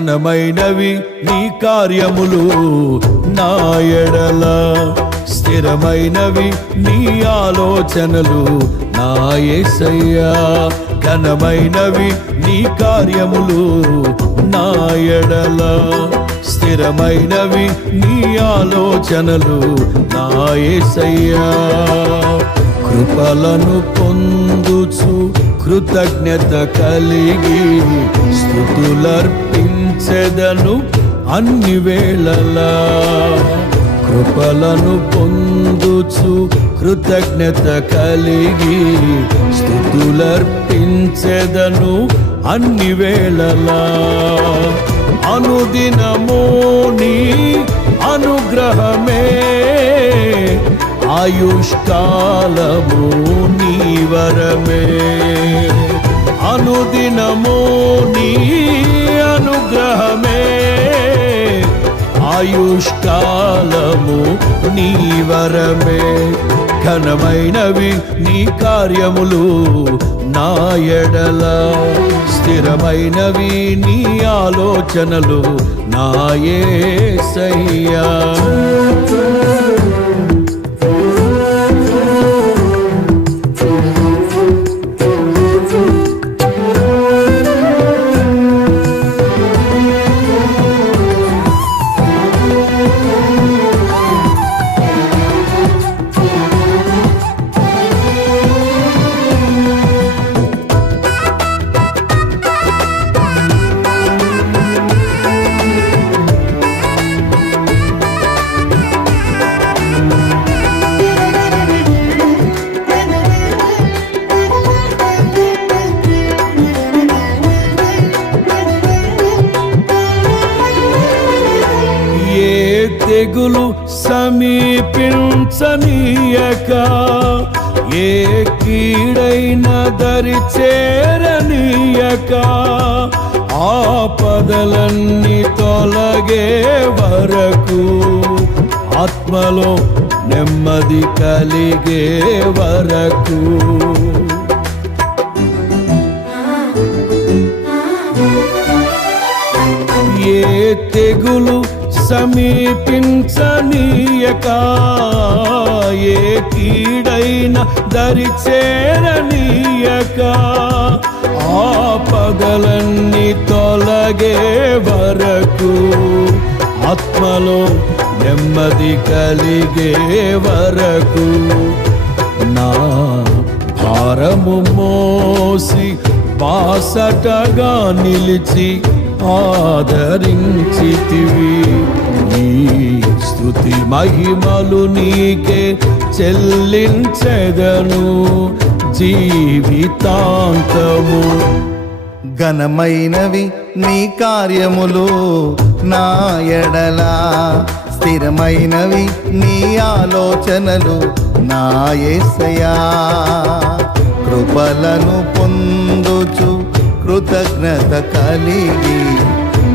ఘనమైనవి నీ కార్యములు నా ఎడల, స్థిరమైనవి నీ ఆలోచనలు నా యేసయ్యా. ఘనమైనవి నీ కార్యములు నా ఎడల, స్థిరమైనవి నీ ఆలోచనలు నా యేసయ్యా. కృపలను పొందుచు కృతజ్ఞత కలిగి స్తుతులర్పించెదను అన్ని వేళలా. కృపలను పొందుచు కృతజ్ఞత కలిగి స్తుతులర్పించెదను అన్ని వేళలా. అనుదినము నీ అనుగ్రహమే, ఆయుష్కాలము నీ వరమే. అనుదినము నీ అనుగ్రహమే, ఆయుష్కాలము నీ వరమే. ఘనమైనవి నీ కార్యములు నా ఎడల, స్థిరమైనవి నీ ఆలోచనలు నా యేసయ్యా. తెగులు సమీపించనీయక, ఏ కీడైన దరి చేరనీయక, ఆపదలన్నీ తొలగే వరకు, ఆత్మలో నెమ్మది కలిగే వరకు. ఏ తెగులు సమీపించనీయక, ఏ కీడైన దరి చేరనీయక, ఆపదలన్నీ తొలగే వరకు, ఆత్మలో నెమ్మది కలిగే వరకు. నా భారము మోసి బాసటగా నిలిచి ఆదరించితివి. నీ స్తుతి మహిమలు నీకే చెల్లించెదను జీవితాంతము. ఘనమైనవి నీ కార్యములు నా ఎడల, స్థిరమైనవి నీ ఆలోచనలు నా యేసయ్యా. కృపలను పొందుచు కృతజ్ఞత కలిగి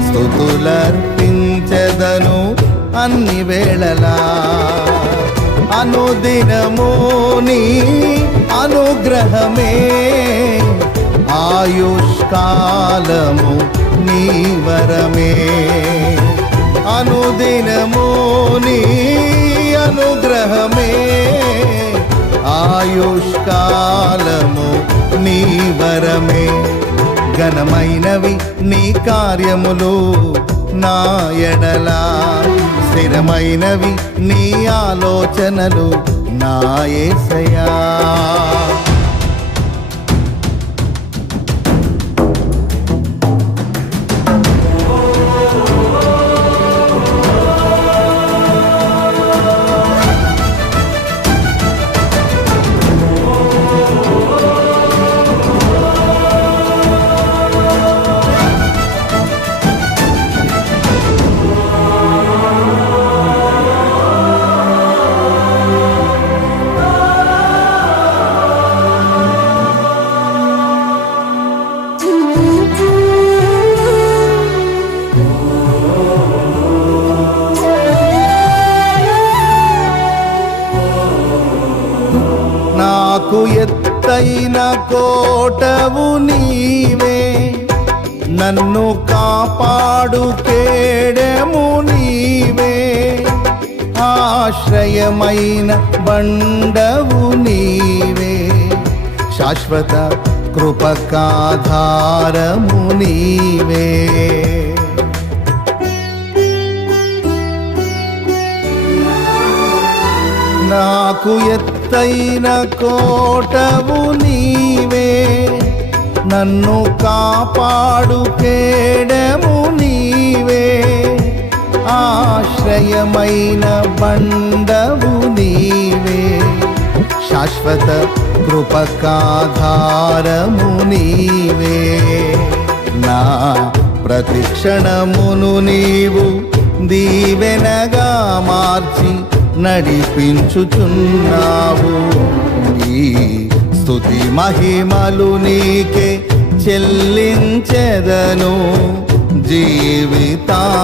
స్తుతులర్పించెదను అన్ని వేళలా. అనుదినము నీ అనుగ్రహమే, ఆయుష్కాలము నీ వరమే. అనుదినము నీ అనుగ్రహమే, ఆయుష్కాలము నీ వరమే. ఘనమైనవి నీ కార్యములు నా ఎడల, స్థిరమైనవి నీ ఆలోచనలు నా యేసయ్యా. నాకు ఎత్తైన కోటవు నీవే, నన్ను కాపాడు కేడెము నీవే, ఆశ్రయమైన బండవు నీవే, శాశ్వత కృపకాధారము నీవే. నాకు ఎత్తైన కోటవు నీవే, నన్ను కాపాడు కేడెము నీవే, ఆశ్రయమైన బండవు నీవే, శాశ్వత కృపకాధారము నీవే. నా ప్రతిక్షణమును నీవు దీవెనగా మార్చి నడిపించుచున్నావు. ఈ స్తుతి మహిమలు నీకే చెల్లించెదను జీవితాంతము.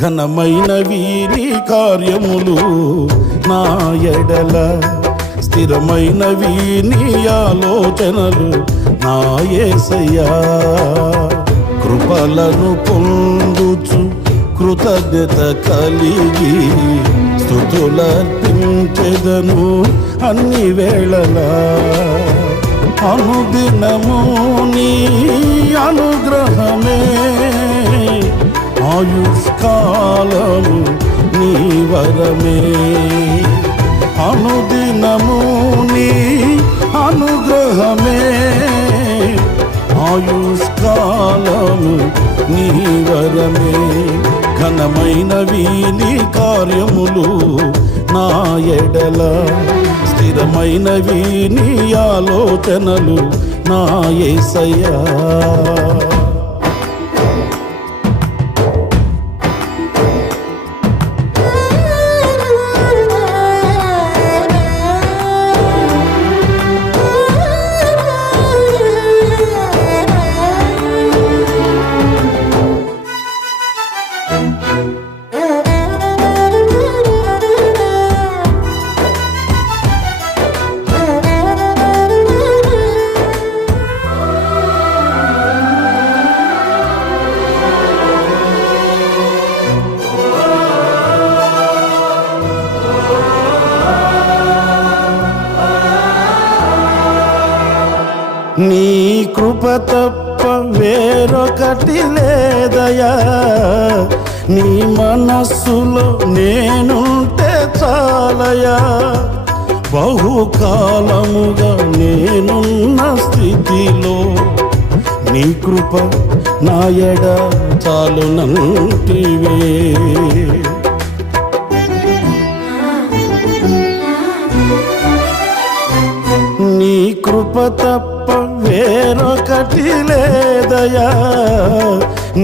ఘనమైనవి నీ కార్యములు నా ఎడల, స్థిరమైనవి నీ ఆలోచనలు నా యేసయ్యా. కృపలను పొందుచు కృతజ్ఞత కలిగి స్తుతులర్పించెదను అన్ని వేళలా. అనుదినము నీ అనుగ్రహమే, ఆయుష్కాలము నీ వరమే. అనుదినము నీ అనుగ్రహమే, ఆయుష్కాలము నీ వరమే. ఘనమైనవి నీ కార్యములు నా ఎడల, స్థిరమైనవి నీ ఆలోచనలు నా యేసయ్యా. నీ కృప తప్ప వేరొకటి లేదయా, నీ మనస్సులో నేనుంటే చాలయా. బహుకాలముగా నేనున్న స్థితిలో నీ కృప నా ఎడ చాలునంటివే. నీ కృప తప్ప వేరొకటి లేదయా,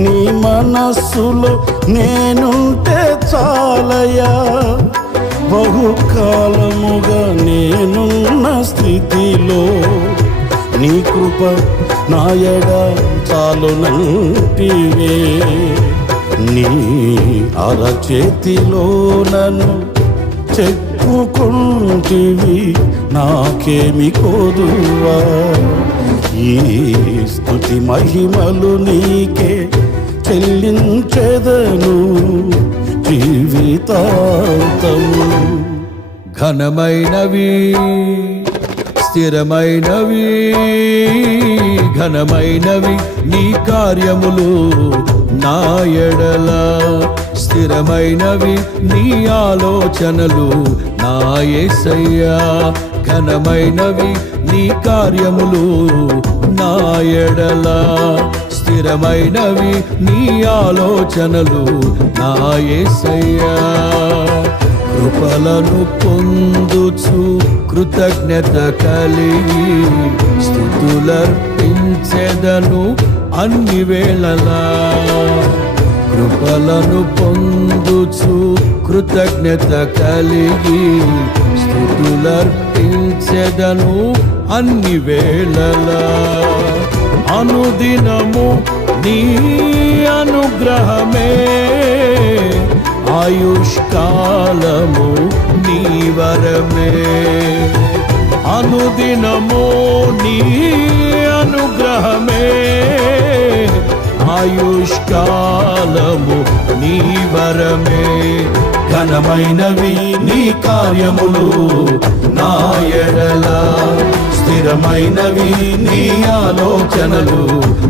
నీ మనస్సులో నేనుంటే చాలయా. బహుకాలముగా నేనున్న స్థితిలో నీ కృప నా ఎడ చాలునంటివే. నీ అరచేతిలో నన్ను చెప్పుకుంటివి, నాకేమి కోదువా. ఈ స్తుతి మహిమలు నీకే చెల్లించెదను జీవితాంతము. ఘనమైనవి స్థిరమైనవి, ఘనమైనవి నీ కార్యములు నా ఎడల, స్థిరమైనవి నీ ఆలోచనలు నా యేసయ్యా. ఘనమైనవి నీ కార్యములు నా ఎడల, స్థిరమైనవి నీ ఆలోచనలు నా యేసయ్యా. కృపలను పొందుచు కృతజ్ఞత కలిగి స్తుతులర్పించెదను అన్ని వేళలా. కృపలను పొందుచు కృతజ్ఞత కలిగి స్తుతులర్పించెదను అన్ని వేళలా. అనుదినము నీ అనుగ్రహమే, ఆయుష్కాలము నీ వరమే. అనుదినము నీ అనుగ్రహమే, ఆయుష్కాలము నీ వరమే. ఘనమైనవి నీ కార్యములు నా ఎడల, స్థిరమైనవి నీ ఆలోచనలు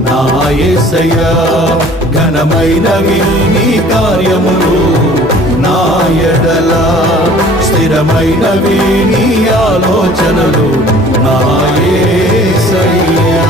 నా యేసయ్యా. ఘనమైనవి నీ కార్యములు నా ఎడల, స్థిరమైనవి నీ ఆలోచనలు నా యేసయ్యా.